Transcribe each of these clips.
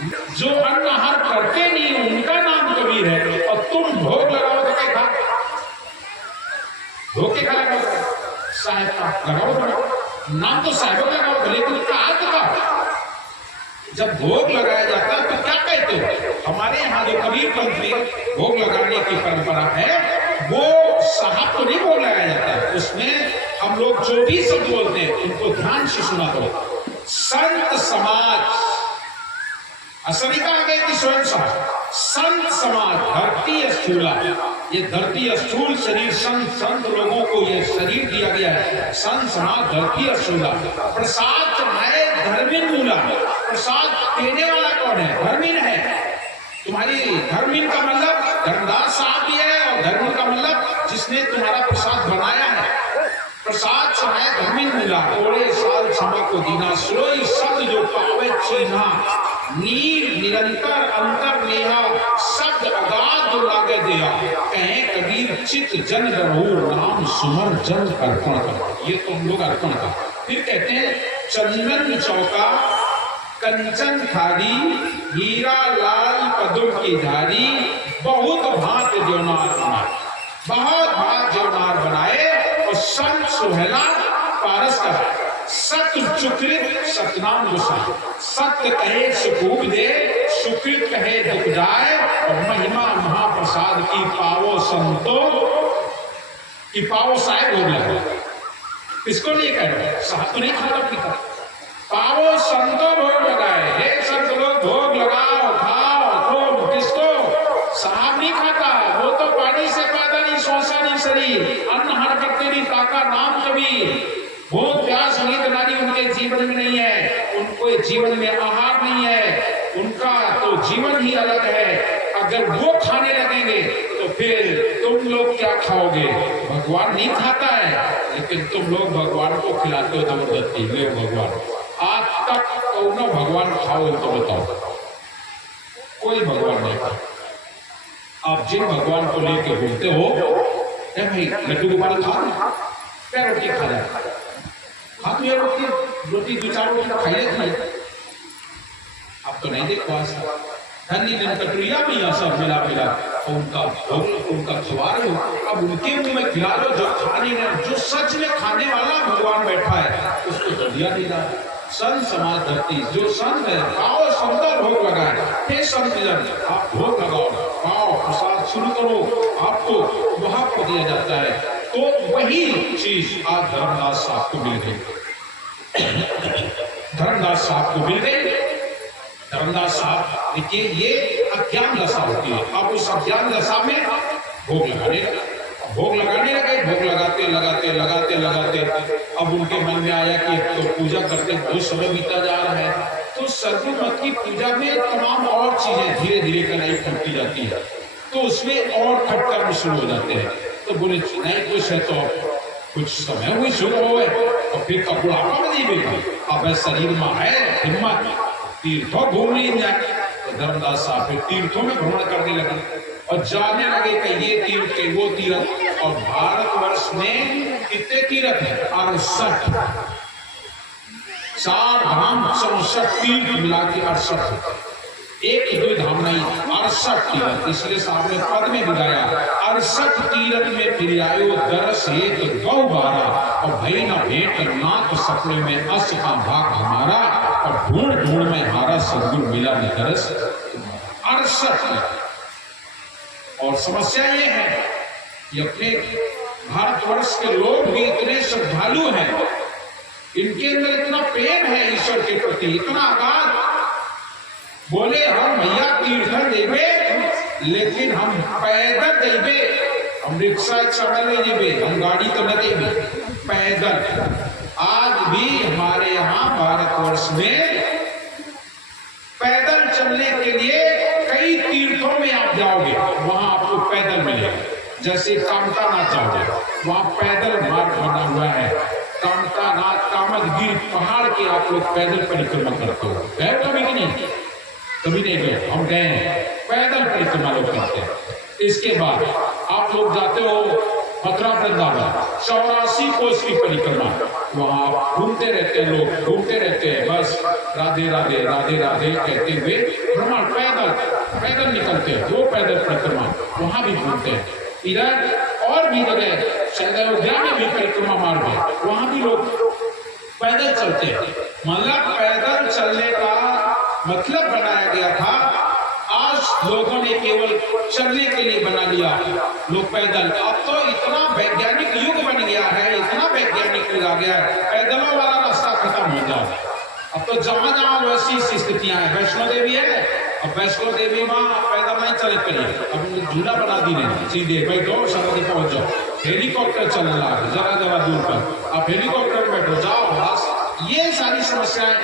जो अन्न आहार करते नहीं उनका नाम कबीर है, और तुम भोग लगाओ तो क्या खा, भोग के खा लगाओ, साहेब का लगाओ तो नाम तो साहेब का लगाओ, लेकिन उसका अर्थ का जब भोग लगाया जाता है तो क्या कहते हो? हमारे यहाँ जो कबीर पंथ में भोग लगाने की परंपरा है वो साहब तो नहीं भोग लगाया जाता, उसमें हम लोग जो भी शब्द बोलते हैं उनको ध्यान से सुना दो। संत समाज, असली का आगे की स्वयं संत समाज, धरती स्थूला, ये धरती स्थूल शरीर, संत लोगों को ये शरीर दिया गया है, संत समाज धरती स्थूला, प्रसाद चढ़ाए धर्मिन मूला, प्रसाद देने वाला कौन है? धर्मिन है। तुम्हारी धर्मिन का मतलब धर्मदास साहब भी है, और धर्मिन का मतलब जिसने तुम्हारा प्रसाद बनाया है। प्रसाद चढ़ाए धर्मिन मूला, थोड़े साल क्षमा को दीना, सुरोई शब्द जो पावे चीन्हा, नीर निरंतर अंतर नेहा, शब्द अगाध जो लागे दिया, कहें कबीर चित जन रहू, नाम सुमर जन अर्पण कर। ये तुम लोग अर्पण कर। फिर कहते हैं चंदन चौका कंचन थारी, हीरा लाल पदुम की धारी, बहुत भांत ज्योनार बनाए, बहुत भांत ज्योनार बनाए, और संत सुहेला पारस कराए, सत्य सुकृत सतनाम गुसाए, सत्य कहे सुखूब दे, सुकृत कहे दुख जाए, और महिमा महाप्रसाद की पावो संतो की पावो साहेब हो गया। इसको नहीं कह रहे, साहब तो नहीं खाता पीता, पावो संतो भोग लगाए। हे संत लोग भोग लगाओ, खाओ, तुम किसको? साहब नहीं खाता, वो तो पानी से पैदा नहीं, शोषा नहीं शरीर, अन्न हर करते नहीं, ताका नाम कबीर, भूख प्यास नींद नारी उनके जीवन में नहीं है, उनको जीवन में आहार नहीं है, उनका तो जीवन ही अलग है। अगर वो खाने लगेंगे तो फिर तुम लोग क्या खाओगे? भगवान नहीं खाता है, लेकिन तुम लोग भगवान को खिलाते हो जबरदस्ती। ले भगवान, आज तक कौन भगवान खाओ तो बताओ? कोई भगवान नहीं खाता। आप जिन भगवान को लेके घूमते हो, भाई लड्डू गोपाल खा, क्या रोटी खा रहा है, हाथ में रोटी दो चार रोटी खाइए। आप तो नहीं देखो आज धनी दिन कटोरिया में यह सब मिला मिला, उनका भोग उनका खिला हो, अब उनके मुंह में खिला लो जो खाने में, जो सच में खाने वाला भगवान बैठा है उसको तो दिया नहीं जाता। संत समाज धरती, जो संत है आओ सुंदर भोग लगाए। हे संत जन, आप भोग लगाओ, खाओ, प्रसाद शुरू करो, आपको वहां को दिया जाता है। तो वही चीज आज धर्मदास साहब को मिल गई, धर्मदास साहब को मिल गई। धर्मदास साहब देखिए ये अज्ञान दशा होती है, अब उस अज्ञान दशा में भोग लगाने लगे, भोग लगाने लगे, भोग लगाते लगाते लगाते लगाते अब उनके मन में आया कि तो पूजा करते बहुत समय बीता जा रहा है, तो सर्वमत की पूजा में तमाम और चीजें धीरे धीरे कराई करती जाती है, तो उसमें और खटकर शुरू हो जाते हैं। तो बोले नहीं कुछ है तो कुछ समय हुई शुरू हो, और फिर कपूर आपा में नहीं बेटी, अब शरीर में है हिम्मत, तीर्थों घूम ली जाए। तो धर्मदास साहब तीर्थों में भ्रमण करने लगे और जाने लगे कि ये तीर्थ के वो तीर्थ, और भारतवर्ष में कितने तीर्थ है? 68, 4 धाम 64 तीर्थ मिला के 68, एक दो धाम नहीं 68 तीर्थ, इसलिए साहब ने पद में दिखाया 68 तीर्थ में फिर आयो दरस एक गौ 12, और भई न भेंट नाथ सपने में अस का भाग हमारा, और ढूंढ ढूंढ में हारा सदगुरु मिला न दरस 68। और समस्या ये है कि अपने भारतवर्ष के लोग भी इतने श्रद्धालु हैं, इनके अंदर इतना प्रेम है ईश्वर के प्रति, इतना अगाध, बोले हम भैया तीर्थ देवे, लेकिन हम पैदल देवे, हम रिक्शा चढ़ ले देवे, हम गाड़ी तो न देवे, पैदल। आज भी हमारे यहाँ भारतवर्ष में पैदल चलने के लिए कई तीर्थों में आप जाओगे, वहां आपको पैदल मिलेगा। जैसे कामतानाथ जाओगे, वहां पैदल मार्ग बना हुआ है, कामतानाथ कामदगिरी पहाड़ के आप लोग पैदल परिक्रमा करते हो, गए कभी कि नहीं? कभी नहीं गए, हम गए हैं, पैदल परिक्रमा लोग करते हैं। इसके बाद आप लोग जाते हो मथुरा वृंदावन, 84 कोस की परिक्रमा, वहां घूमते रहते हैं लोग, घूमते रहते हैं, बस राधे राधे राधे राधे कहते हुए पैदल निकलते हैं, 2 पैदल परिक्रमा वहां भी घूमते हैं। इधर और भी जगह शायद अयोध्या में भी परिक्रमा मार्ग है, वहां भी लोग पैदल चलते हैं। मतलब पैदल चलने का मतलब बनाया गया था, आज लोगों ने केवल चलने के लिए बना लिया लोग पैदल। अब तो इतना वैज्ञानिक युग बन गया है, इतना वैज्ञानिक युग आ गया है, पैदलों वाला रास्ता खत्म हो गया। अब तो जहां जहां वैसी स्थितियां हैं, वैष्णो देवी है, अब वैष्णो देवी माँ पैदल नहीं चले करिए, अब झूला बना दी नहीं, सीधे बैठो सरहदी पहुंच जाओ। हेलीकॉप्टर चल रहा है जरा जरा दूर पर, आप हेलीकॉप्टर में बैठो जाओ बस। ये सारी समस्याएं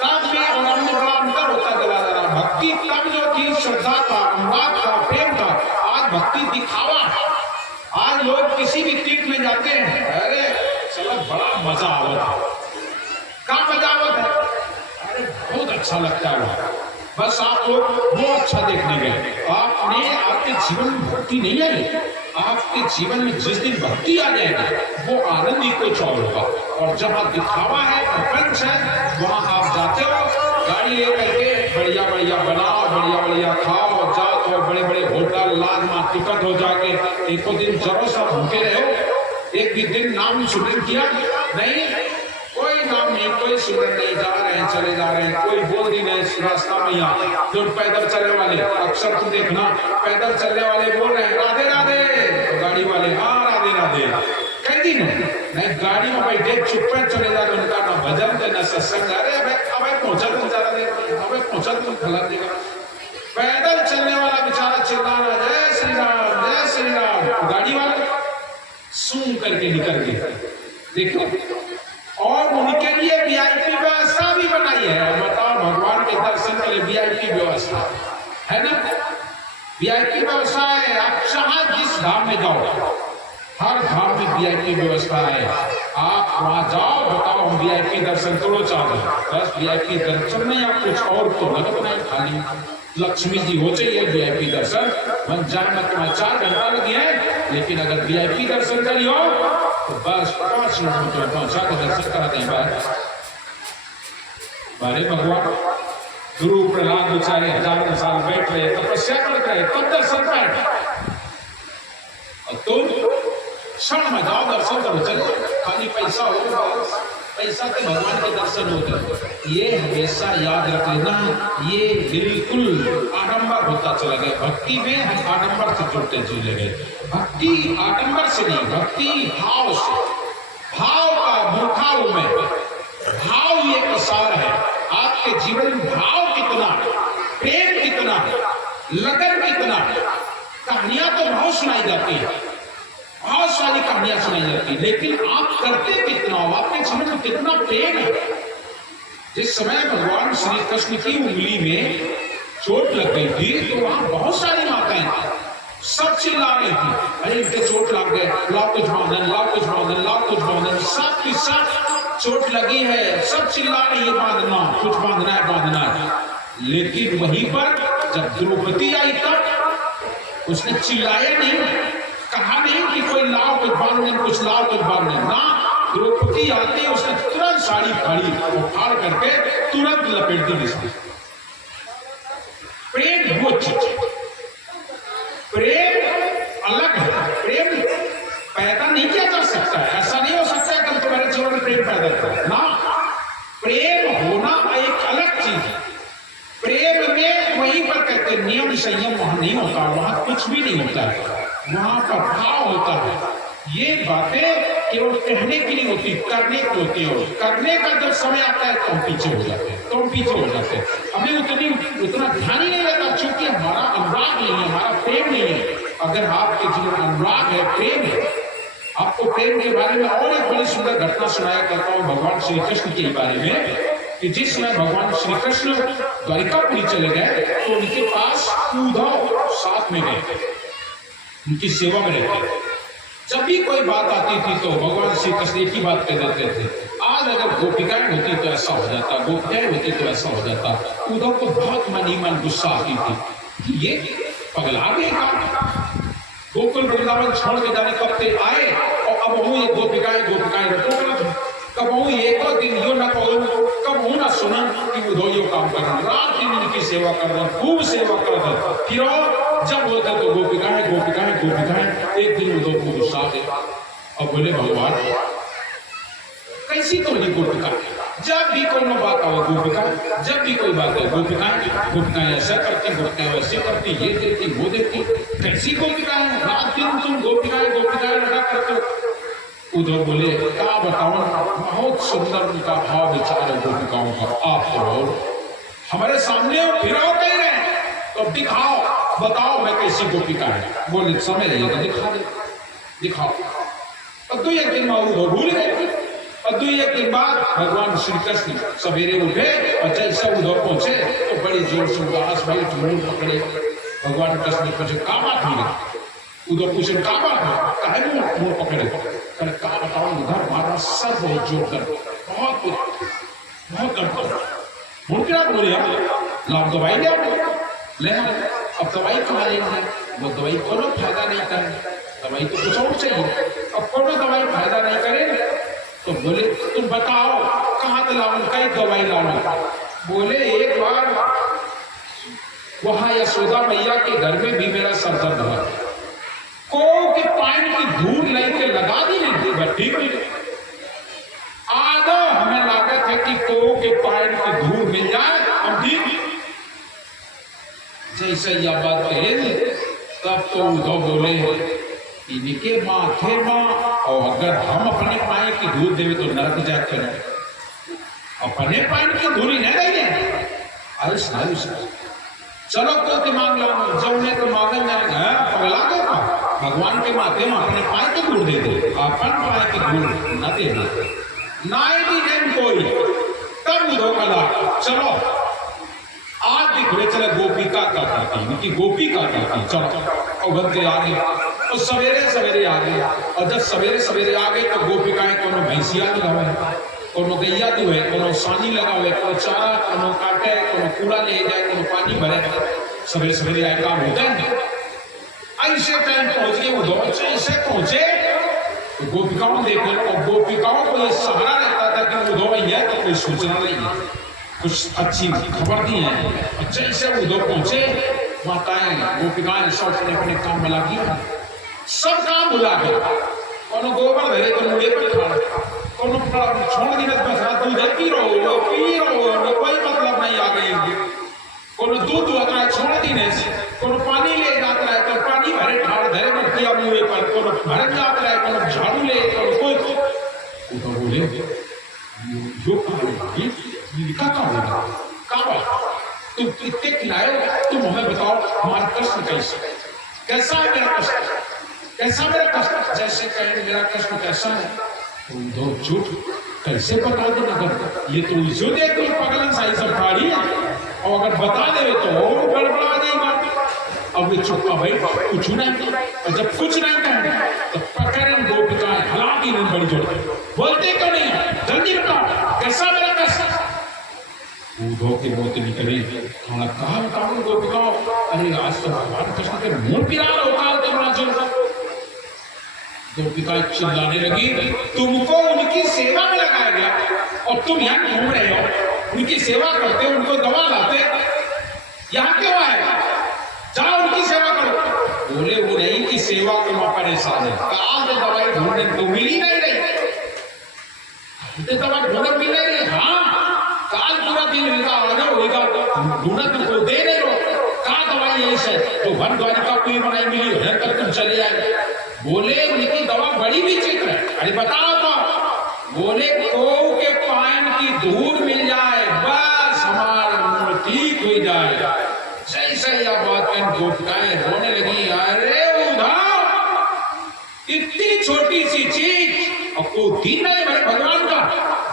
तब में और अब में बड़ा अंतर होता चला जा रहा। भक्ति तब जो थी श्रद्धा था, अनुराग था, प्रेम था, आज भक्ति दिखावा। आज लोग किसी भी तीर्थ में जाते हैं, अरे चलो बड़ा मजा आवत है, क्या मजा आवत है, अरे बहुत अच्छा लगता है, बस आप लोग वो अच्छा देखने गए। आपके जीवन में भक्ति नहीं आई, आपके जीवन में जिस दिन भक्ति आ जाएगी वो आनंद ही कुछ और होगा। और जहाँ दिखावा है, प्रपंच है, वहां आप जाते हो गाड़ी लेकर के, बढ़िया बढ़िया बनाओ, बढ़िया बढ़िया खाओ, जाओ तो बड़े बड़े होटल लाजमा टिकट हो जाके एक दिन जरूर सा भूखे रहो। एक भी दिन नाम सुमिरन किया नहीं, कोई नाम नहीं, कोई सुमिरन नहीं, जा रहे हैं चले जा रहे हैं, कोई बोल नहीं रहे रास्ता में। यहाँ जो पैदल चलने वाले, अक्सर तुम देखना पैदल चलने वाले बोल रहे हैं राधे राधे, तो गाड़ी वाले हाँ राधे राधे कह दी नहीं, गाड़ी में बैठे चुप पे चले जा रहे, उनका ना भजन थे ना सत्संग। अरे अब पहुंचा तुम जा रहे, अब पहुंचा तुम फला देगा। पैदल चलने वाला बेचारा चिल्ला रहा जय श्री राम जय श्री राम, गाड़ी वाले सूं करके निकल गए। देखो, और उनके लिए वीआईपी व्यवस्था भी बनाई है। बताओ, भगवान के दर्शन के लिए वीआईपी व्यवस्था है ना, वीआईपी व्यवस्था है। आप जहां जिस धाम में जाओ, हर धाम में वीआईपी व्यवस्था है। आप वहां जाओ, बताओ हम वीआईपी दर्शन करो चाहते हैं, बस वीआईपी दर्शन में आप कुछ और तो लगत नहीं, खाली लक्ष्मी जी हो चाहिए वीआईपी दर्शन बन जाए मत, 4 घंटा लगे हैं, लेकिन अगर वीआईपी दर्शन करियो तो बस 5 मिनट में पहुंचा के दर्शन करा दें। बारे भगवान गुरु प्रहलाद बेचारे हजारों साल बैठ रहे, तपस्या कर रहे, तब दर्शन पाए, और तुम क्षण में जाओ दर्शन करो, चलो खाली पैसा हो, पैसा के भगवान के दर्शन होते। ये हमेशा याद रख लेना, ये बिल्कुल आडंबर होता चला गया। भक्ति में हम आडंबर से जुड़ते चले गए। भक्ति आडंबर से नहीं, भक्ति भाव से, भाव का मूर्खाओं में भाव ये प्रसार है। आपके जीवन में भाव कितना, प्रेम कितना, लगन कितना, कहानियां तो बहुत सुनाई जाती है, बहुत सारी कहानियां सुनाई जाती, लेकिन आप करते कितना हो, आपके जीवन में कितना प्रेम है। जिस समय भगवान श्री कृष्ण की उंगली में चोट लग गई थी तो वहां बहुत सारी माताएं सब चिल्ला रही थी, अरे इनके चोट लग गए, लाओ कुछ बांधन, लाओ कुछ बांधन, लाओ कुछ बांधन। सब की सब चोट लगी है, सब चिल्ला रही है बांधना, कुछ बांधना है, बांधना है। लेकिन वहीं पर जब द्रौपदी आई तब उसने चिल्लाया नहीं, कहा नहीं कि कोई लाओ कुछ बांधने, कुछ लाओ कुछ बांधने ना। द्रौपदी आती उसने तुरंत साड़ी फाड़ी, फाड़ करके तुरंत लपेट दी इसमें। प्रेम वो चीज, प्रेम अलग है, प्रेम पैदा नहीं किया जा सकता है। ऐसा नहीं हो सकता है कि तुम्हारे जीवन में प्रेम पैदा करो ना। प्रेम होना एक अलग चीज है। प्रेम में वहीं पर कहते नियम संयम वहां नहीं होता, वहां कुछ भी नहीं होता है, वहां पर भाव होता है। ये बातें केवल कहने की नहीं होती, करने की होती है। करने का जब समय आता है तो हम पीछे हो जाते हैं, तो हम पीछे हो जाते हैं, हमें उतना ध्यान ही नहीं रहता, क्योंकि हमारा अनुराग नहीं है, हमारा प्रेम नहीं है। अगर आपके जीवन अनुराग है, प्रेम है, आपको प्रेम के बारे में और एक बड़ी सुंदर घटना सुनाया करता हूँ भगवान श्री कृष्ण के बारे में, कि जिस समय भगवान श्री कृष्ण द्वारिकापुरी चले गए तो उनके पास उद्धव साथ में गए, उनकी सेवा में रहते। जब भी कोई बात आती थी तो भगवान श्री कृष्ण एक ही बात कह देते थे, आज अगर गोपिकाएं होती तो ऐसा हो जाता, गोपिकाएं होती तो ऐसा हो जाता। उद्धव को बहुत मन ही मन गुस्सा आती थी, ये पगला देगा, गोकुल वृंदावन छोड़ के जाने कब तक आए और अब हूँ ये गोपिकाएं रटो, कब हूँ एक दिन यो न कहो, कब हूँ ना सुना कि उद्धव यो काम करना, रात दिन दिन इनकी सेवा कर रहा, खूब सेवा कर रहा। फिर जब बोलते तो गोपिकाएं गोपिकाएं गोपिकाएं। एक दिन उद्धव को गुस्सा आ गया और बोले भगवान कैसी तो नहीं गोपिका, जब भी कोई बात आओ गोपिका, जब भी कोई बात है गोपिकाएं गोपिकाएं ऐसा करती, गोपिकाएं वैसे करती, ये देती वो देती, कैसी गोपिकाएं, रात दिन तुम गोपिकाएं गोपिकाएं लगा करते हो। उद्धव बोले क्या बताओ, बहुत सुंदर उनका भाव विचार है गोपिकाओं का, आप तो हमारे सामने हो, फिर आओ कह रहे तो दिखाओ, बताओ मैं कैसी गोपिका है। बोले समय रहेगा दिखा दे, दिखाओ। अब तो एक दिन उद्धव भूल गए। और 2-1 दिन बाद भगवान श्री कृष्ण सवेरे उठे और जैसे उद्धव पहुंचे तो बड़ी जोर से उदास भाई मुंह पकड़े। भगवान कृष्ण ने पूछे का बात हुई, उद्धव पूछे का बात है, काहे मुंह पकड़े, कहने का बताओ उधर हमारा सर बहुत जोर कर, बहुत दर्द, मुड़ क्या बोले लाभ दवाई ले अब दवाई कहाँ लेंगे, वो दवाई कोनो फायदा नहीं करे, दवाई तो कुछ और चाहिए, अब कोनो दवाई फायदा नहीं करे। तो बोले तुम बताओ कहाँ से लाऊं, कई दवाई लाऊं। बोले एक बार वहां यशोदा मैया के घर में भी मेरा सर दर्द हुआ, को के पानी की धूल लेके लगा दी नहीं, ठीक नहीं आधा हमें लागत है कि को के पानी की धूल मिल जाए हम ठीक। जैसे यह बात कहे तब तो उद्धव बोले इनके माथे माँ, और अगर हम अपने पाए की धूल देवे तो नरक जाए करें, अपने पाए की धूल नहीं रही आयुष आयुष चलो तो मांग लो, जब उन्हें तो मांगे जाएगा पगला गया भगवान के माथे में अपने पाए की धूल दे दे, अपन पाए की धूल न दे दे, नाइटी दिन कोई तब उद्धव कला चलो आज दिख रहे चले गोपिका का करती, उनकी गोपिका करती, चलो और घर के आगे तो सवेरे सवेरे आ गए। और जब सवेरे सवेरे आ गए तो गोपिकाएं कोनो भैंसिया लगावे, कोनो गैया दुहे, कोनो सानी लगावे, कोनो चारा, कोनो काटे, कोनो कूड़ा ले जाए, कोनो पानी भरे, सवेरे सवेरे आए काम होता है। ऐसे टाइम पहुंच गए उद्धव, ऐसे पहुंचे तो गोपिकाओं देखे और गोपिकाओं को ये सहारा रहता था कि उद्धव है तो कोई सूचना नहीं है, कुछ अच्छी खबर दी है। जैसे उद्धव पहुंचे माताएं गोपिकाएं सब अपने काम में लगी, सब काम भुला गए, कोनो गोबर धरे तो मुड़े पर खड़ा, कोनो छोड़ दिन बसा दूध पी रहो कोई मतलब नहीं आ गई, कोनो दूध आता है छोड़ दिन कोनो पानी ले जाता है तो पानी भरे ठाड़ धरे मत किया मुँह पर, कोनो भर जाता है कोनो झाड़ू ले, कोनो कोई तो बोले यो का होगा का तुम कितने खिलाए, तुम हमें बताओ हमारा कष्ट कैसा है, मेरा कष्ट कैसा, मेरा कष्ट जैसे कहें मेरा कष्ट कैसा है, तुम दो झूठ कैसे बता दो नगर, ये तो जो देख कोई पगलन साई सब ठाड़ी है, और अगर बता दे तो और गड़बड़ा देगा। अब ये चुप्पा भाई कुछ नहीं, और जब कुछ नहीं कहें तो पकड़न गोपिकाएं हालांकि नहीं बड़ी जोड़ बोलते क्यों नहीं, जल्दी बताओ कैसा मेरा कष्ट। उद्धव के मोती निकले, कहा बताओ गोपिकाओं, अरे आज तो भगवान कृष्ण के मुंह पिला होता है तुम्हारा जो। गोपिकाएं चिल्लाने लगी तुमको उनकी सेवा में लगाया गया और तुम यहाँ घूम रहे हो, उनकी सेवा करते हो, उनको दवा लाते, यहाँ क्यों आए, जाओ उनकी सेवा करो। बोले वो नहीं की सेवा को मैं परेशान है, कहा तो दवाई ढूंढने तो मिल ही नहीं रही, दवा ढूंढने मिल नहीं रही, हाँ काल पूरा दिन मिलता होगा ढूंढने तुमको दे नहीं रहो, कहा दवाई यही से तो वन द्वारिका कोई बनाई मिली है तक तुम चले आए। बोले उनकी दवा बड़ी विचित्र है, अरे बताओ तो। बोले को के पान की धूल मिल जाए बस हमारा मुंह ठीक हो जाए। जैसे यह बात कह गोपिकाएं रोने लगी, अरे उद्धव इतनी छोटी सी चीज और कोई दिन नहीं मेरे भगवान का,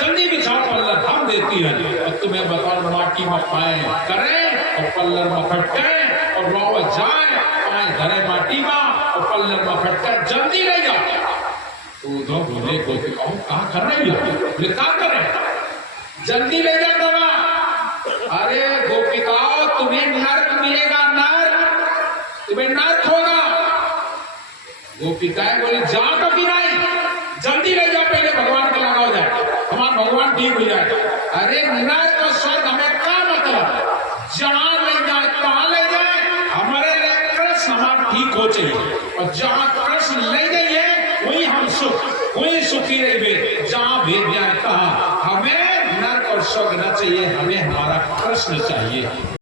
जल्दी बिछा पल्लर हम देती है और तुम्हें बता माटी में पाए करें और पल्लर में फटके और रोव जाए, पाए धरे माटी में और पल्लर में फटकर जल्दी ले जा। तो उद्धव बोले गोपिकाओं कहाँ कर रही हो, बोले कहाँ कर रहे, जल्दी ले जा दवा। अरे गोपिकाओं तुम्हें नर्क मिलेगा, नर्क तुम्हें नर्क होगा। गोपिकाएं बोले जा तो कि नहीं, जल्दी ले जाओ पहले भगवान को लगाओ जाए, हमारा भगवान ठीक हो जाए। अरे नर्क और स्वर्ग हमें क्या मतलब, जब ही को चाहिए, और जहाँ कृष्ण नहीं जाइए वही हम सुख, वही सुखी रहिए। जहाँ भेद जाए कहा हमें नरक और स्वर्ग न चाहिए, हमें हमारा कृष्ण चाहिए।